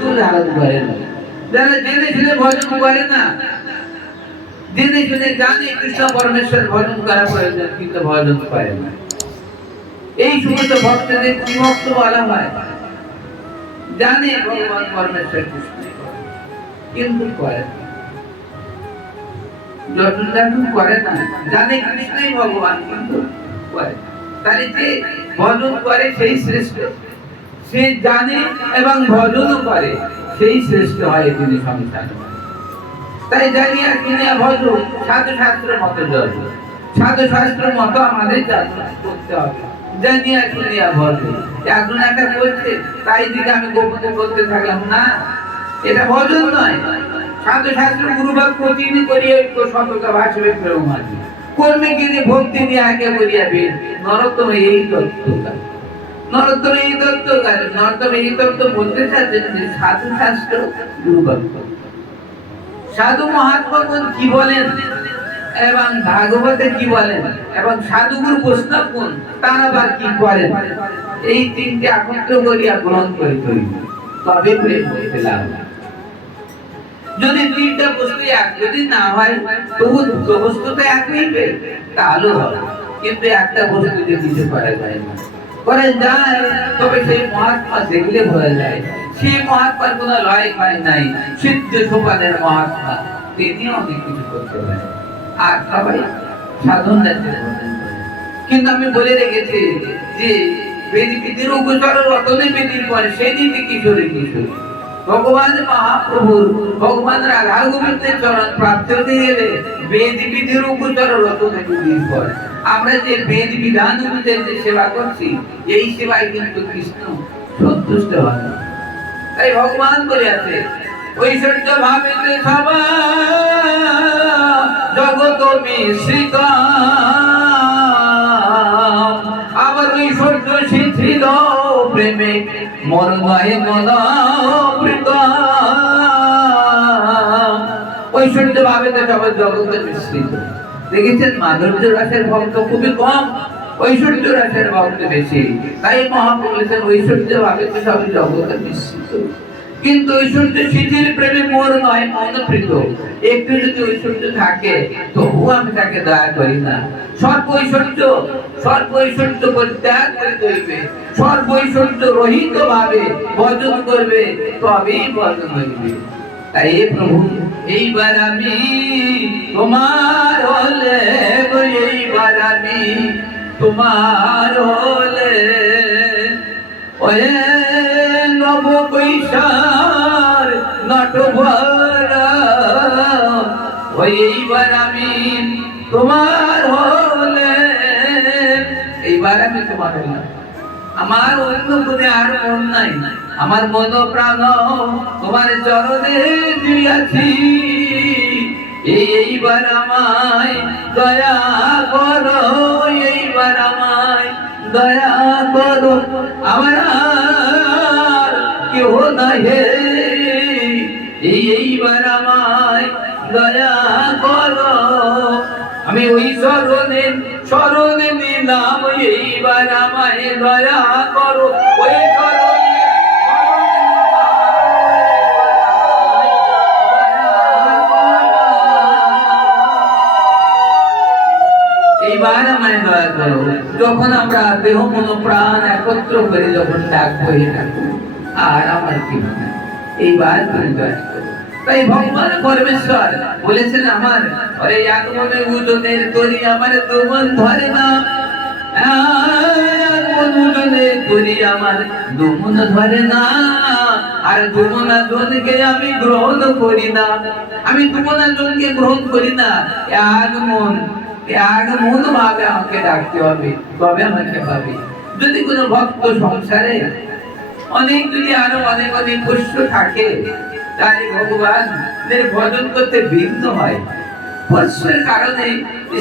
কিন্তু ধারণ করে না। যারা জেনে শুনে ভজন করে না, জেনে শুনে জানে কৃষ্ণ পরমেশ্বর ভজন করা প্রয়োজন, কিন্তু ভজন করে না, এই সমস্ত ভক্তদের কি ভক্ত বলা হয়? জানে ভগবান পরমেশ্বর কৃষ্ণ, কিন্তু করে না, যতটুকু করে না, জানে কৃষ্ণই ভগবান, কিন্তু করে না। তাই যে ভজন করে সেই শ্রেষ্ঠ, সে জানে এবং ভজনও করে সেই শ্রেষ্ঠ হয় তিনি সংসারে। তাই জানিয়া শুনিয়া ভজন সাধু শাস্ত্রের মতো জয়, সাধু শাস্ত্রের মতো আমাদের করতে হবে, জানিয়া শুনিয়া ভজন। এখন একটা বলছে তাই দিকে আমি গোপনে বলতে থাকলাম না, এটা ভজন নয়। সাধু শাস্ত্র গুরুভাগ প্রতিদিন করিয়া সততা ভাসবে প্রেম মাঝে, কর্মে গিয়ে ভক্তি দিয়ে আগে করিয়াবে নরোত্তম এই তত্ত্বকার। নরোত্তম এই তত্ত্বকার, নরোত্তম এই তত্ত্ব বলতে চাচ্ছেন যে সাধু শাস্ত্র গুরুভাগ, সাধু মহাত্মাগণ কি বলেন এবং ভাগবতে কি বলেন এবং সাধুগুরু বৈষ্ণব কোন তারা আবার কি করেন, এই তিনটি একত্র করিয়া গ্রহণ করিতে হইবে, তবে প্রেম হইতে লাগবে। যদি তিনটা বস্তু এক যদি না হয়, তবু দুটো বস্তু তো এক হইবে, তাহলে হবে, কিন্তু একটা বস্তু যে কিছু করা যায় না, করে যায় তবে সেই মহাত্মা দেখলে বোঝা যায় সেই মহাত্মার কোনো লয় পায় নাই। সিদ্ধ সোপানের মহাত্মা তিনি অনেক কিছু করতে পারেন, আর সবাই সাধন যাচ্ছে। কিন্তু আমি বলে রেখেছি যে বেদির উপচর রতনে বেদির পরে সেই দিকে কিশোরী কিশোরী ভগবান মহাপ্রভুর, ভগবান রাধা গোবিন্দের চরণ প্রাপ্ত হতে গেলে বেদ বিধির উপচর রতনে বেদির পরে আমরা যে বেদ বিধান অনুযায়ী যে সেবা করছি, এই সেবায় কিন্তু কৃষ্ণ সন্তুষ্ট হয় না। তাই ভগবান বলে আছে ঐশ্বর্য ভাবেতে সবা জগত মিশ্রিত, আবার ঐশ্বর্য শিথিল প্রেমে মরণয় মনাবৃত। ঐশ্বর্য ভাবেতে সবার জগতে মিশ্রিত। দেখেছেন মাধুর্য রাসের ভক্ত খুবই কম, ঐশ্বর্য রাসের ভক্ত বেশি। তাই মহাপ্রভু বলেছেন ঐশ্বর্য ভাবেতে সব জগতে মিশ্রিত, কিন্তু ঐশ্বর্য শিথিল প্রেমে মোর নয় মনপ্রীত। একটু যদি ঐশ্বর্য থাকে তবুও আমি তাকে দয়া করি না। সর্ব ঐশ্বর্য পরিত্যাগ করিতে হইবে, সর্ব ঐশ্বর্য রহিত ভাবে ভজন করবে, তবেই ভজন হইবে। তাই প্রভু এইবার আমি তোমার হলে, এইবার আমি তোমার হলে, ওয়ে নব কৈশার নটভরা, এইবার আমি তোমার হলে, এইবার আমি তোমার হলাম। আমার অন্য গুণে আর মন নাই, আমার মন প্রাণ তোমার চরণে দিয়াছি, এইবার আমায় দয়া করো, এইবার আমায় দয়া করো, আমার আর কেহ নাহে, এইবার আমায় দয়া করো। আমি ওই শরণে নিলাম, এইবার আমায় দয়া করো, ওই এইবার আমায় দয়া করো। যখন আমরা দেহ মন প্রাণ একত্র করে যখন ডাকবো এই ডাকবো, আর আমার কি মনে, এইবার তুমি দয়া করো। তাই ভগবান পরমেশ্বর বলেছেন আমার ওরে আগমনে উদনের তরি আমার দুমন ধরে না, আগমনে তরি আমার দুমন ধরে না, আর দুমনা জনকে আমি গ্রহণ করি না, আমি দুমনা জনকে গ্রহণ করি না। আগমন ভাবে আমাকে ডাকতে হবে, তবে আমাকে পাবে। যদি কোনো ভক্ত সংসারে অনেক যদি আরো অনেক অনেক পোষ্য থাকে, তাহলে ভগবানের ভজন করতে বিঘ্ন হয়। পোষ্যের কারণে,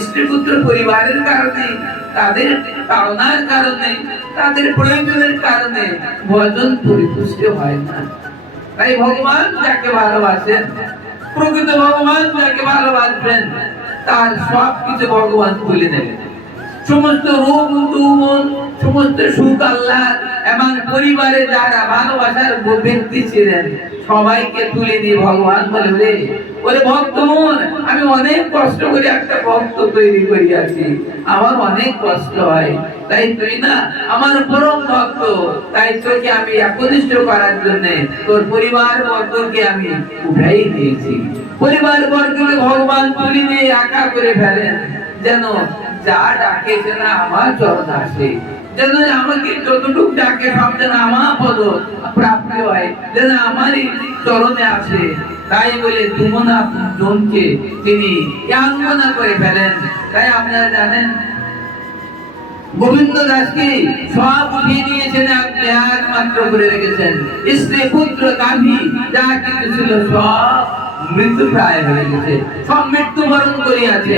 স্ত্রী পুত্র পরিবারের কারণে, তাদের পাওনার কারণে, তাদের প্রয়োজনের কারণে ভজন পরিপুষ্ট হয় না। তাই ভগবান যাকে ভালোবাসেন, প্রকৃত ভগবান যাকে ভালোবাসবেন, তার সব কিছু ভগবান তুলে নেবেন। সমস্ত রূপ যৌবন সমস্ত সুখ আল্লাহ এবং পরিবারে যারা ভালোবাসার ব্যক্তি ছিলেন সবাইকে তুলে দিয়ে ভগবান বলে বলে ভক্ত মন, আমি অনেক কষ্ট করে একটা ভক্ত তৈরি করিয়াছি, আমার অনেক কষ্ট হয়, তাই তুই না আমার পরম ভক্ত, তাই তোকে আমি একনিষ্ঠ করার জন্য তোর পরিবার বর্গকে আমি উঠাই দিয়েছি। পরিবার বর্গকে ভগবান তুলে দিয়ে একা করে ফেলেন, যেন যা ডাকে যেন আমার চরণ আসে, যেন আমাকে যতটুকু ডাকে সব যেন আমার পদ প্রাপ্ত হয়, যেন আমারই চরণে আসে। তাই বলে তুমনা জনকে তিনি আঙ্গনা করে ফেলেন। তাই আপনারা জানেন গোবিন্দ দাসকে সব উঠিয়ে নিয়েছেন, এক মাত্র করে রেখেছেন, স্ত্রী পুত্র গাভী যা কিছু ছিল সব মৃত্যু প্রায় হয়ে গেছে, সব মৃত্যুবরণ করিয়াছে,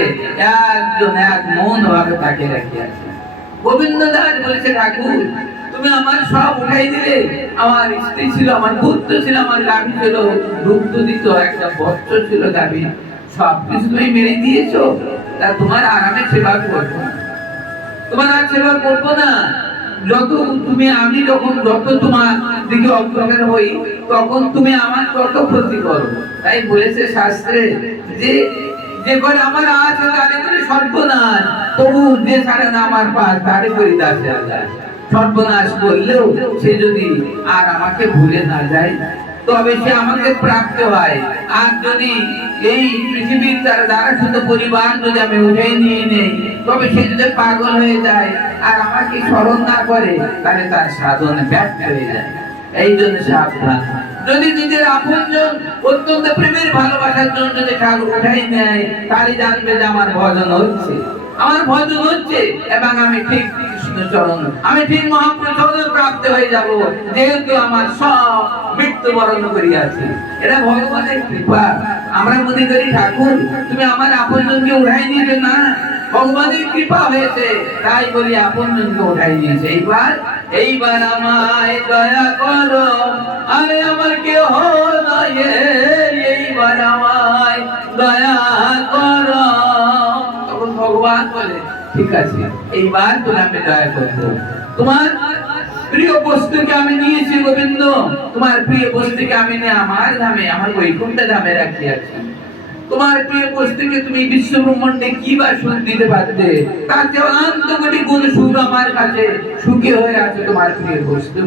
একজন এক মন ভাবে তাকে রাখিয়াছে। গোবিন্দ দাস বলেছে ঠাকুর তুমি আমার সব উঠাই দিলে, আমার স্ত্রী ছিল, আমার পুত্র ছিল, আমার গাভী ছিল, দুগ্ধ দিত, একটা বচ্চ ছিল গাভী, সব কিছু তুমি মেরে দিয়েছো, তা তোমার আরামে সেবা করবো না, তোমার আর সেবা করবো না। যত তুমি আমি যখন যত তোমার দিকে অগ্রসর হই তখন তুমি আমার কত ক্ষতি করো। তাই বলেছে শাস্ত্রে যে যে করে আমার আছে তারে করে সর্বনাশ, তবু যে ছাড়ে না আমার পাশ তারে করি দাসে আল্লাহ। সর্বনাশ করলেও সে যদি আর আমাকে ভুলে না যায় তবে সে আমাকে প্রাপ্ত হয়। আর যদি এই পৃথিবীর তার দ্বারা শুধু পরিবার যদি আমি উঠে নিয়ে নেই, তবে সে যদি পাগল হয়ে যায় আর আমাকে স্মরণ না করে তাহলে তার সাধন ব্যর্থ হয়ে যায়। এই জন্য সাবধান, যদি নিজের আপনজন অত্যন্ত প্রেমের ভালোবাসার জন্য যদি ঠাকুর উঠাই নেয় তাহলে জানবে যে আমার ভজন হচ্ছে, আমার ভজন হচ্ছে এবং আমি ঠিক কৃষ্ণচরণ, আমি ঠিক মহাপ্রভুর চরণে প্রাপ্ত হয়ে যাব, যেহেতু আমার সব মৃত্যুবরণ করিয়াছি। এটা ভগবানের কৃপা। আমরা মনে করি ঠাকুর তুমি আমার আপনজনকে উঠাই নিবে না, ভগবানের কৃপা হয়েছে তাই বলি আপনজনকে উঠাই নিয়েছে। এইবার আমায় দয়া করো, আমি আমার কেহ নয়, এইবার আমায় দয়া করো। তখন ভগবান বলে ঠিক আছে, এইবার তুমি আমি দয়া করবো, তোমার প্রিয় বস্তুকে আমি নিয়েছি গোবিন্দ, তোমার প্রিয় বস্তুকে আমি নিয়ে আমার ধামে, আমার বৈকুণ্ঠ ধামে রাখিয়াছি। তোমার প্রিয় বস্তুকে তুমি বিশ্ব ব্রহ্মাণ্ডে কি বা সুখ দিতে পারতে, তার যে অনন্ত কোটি গুণ সুখ আমার কাছে সুখী হয়ে আছে তোমার প্রিয় বস্তু।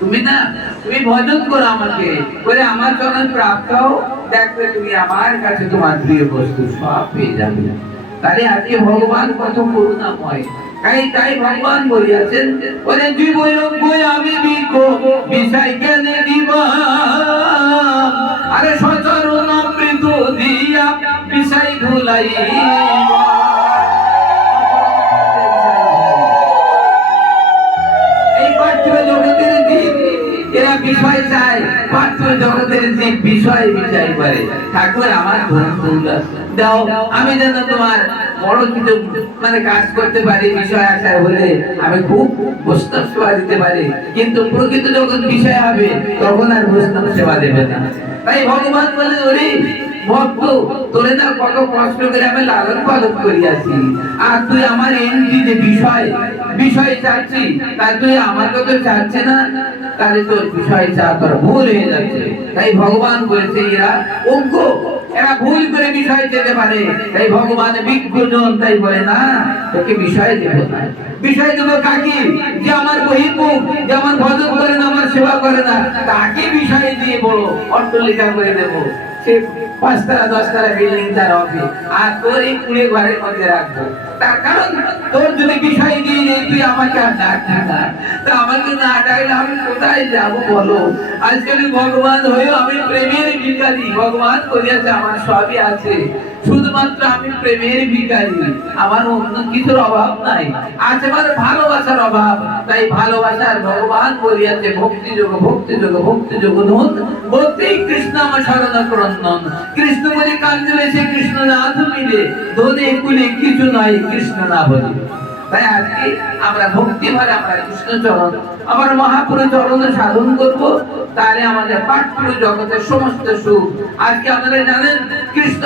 তুমি না তুমি ভজন করো আমাকে, করে আমার চরণ প্রাপ্ত হও, দেখবে তুমি আমার কাছে তোমার প্রিয় বস্তু সব পেয়ে যাবে। তাহলে আজকে ভগবান কত করুণাময়। তাই ভগবান বলিয়াছেন বলে জীবযোগ্য আমি বিষয় জ্ঞানে দিবা, আরে সচরণ অমৃত দিয়া বিষয় ভুলাই। এই পার্থিব জগতের জীব এরা বিষয় চায়, পার্থিব জগতের জীব বিষয় বিচার করে। ঠাকুর আমার দাও, আমি যেন তোমার বড় কিছু মানে কাজ করতে পারি, বিষয় আশা হলে আমি খুব বৈষ্ণব সেবা দিতে পারি, কিন্তু প্রকৃত যখন বিষয় হবে তখন আর বৈষ্ণব সেবা দেবে না। তাই ভগবান বলে ওরে ভক্ত তোরে না কত কষ্ট করে আমি লালন পালন করিয়াছি, আর তুই আমার এমনি যে বিষয় চাচ্ছি তা তুই আমার কথা চাচ্ছে না, তাহলে তোর বিষয় চা তোর ভুল হয়ে যাচ্ছে। তাই ভগবান বলেছে এরা অজ্ঞ, এরা ভুল করে বিষয় যেতে পারে। তাই ভগবান বিজ্ঞজন তাই বলে না তোকে বিষয় দেব না। বিষয় দেব কাকে? যে আমার বহির্মুখ, যে আমার ভজন করে না, আমার সেবা করে না, তাকে বিষয় দিয়ে বড় অট্টালিকা করে দেব। সে 5 তলা 10 তলা বিল্ডিং তার হবে, আর তোর এই কুড়ে ঘরের মধ্যে রাখবো। তার কারণ তোর যদি বিষয় দিয়ে নেই তুই আমাকে আর ডাকবি না, তা আমাকে না ডাকলে আমি কোথায় যাব বলো? আজকাল ভগবান হয়েও আমি প্রেমের ভিখারি। ভগবান বলিয়াছে আমার সবই আছে, শুধুমাত্র আমি প্রেমের ভিখারি, আমার অন্য কিছুর অভাব নাই, আছে আমার ভালোবাসার অভাব। তাই ভালোবাসার ভগবান বলিয়াছে ভক্তি যোগ ভক্তি যোগ ভক্তি যোগ নন ভক্তি কৃষ্ণ আমার শরণ ক্রন্দন। কৃষ্ণ বলে কাঞ্জলে সে কৃষ্ণ নাথ মিলে, ধনে কুলে কিছু নাই কৃষ্ণ না বলে। তাই আজকে আমরা ভক্তি ভরে আমরা কৃষ্ণ চরণ, আমার মহাপুরুষ চরণ সাধন করব, তাহলে আমাদের পার্থিব জগতের সমস্ত সুখ। আজকে আপনারা জানেন কৃষ্ণ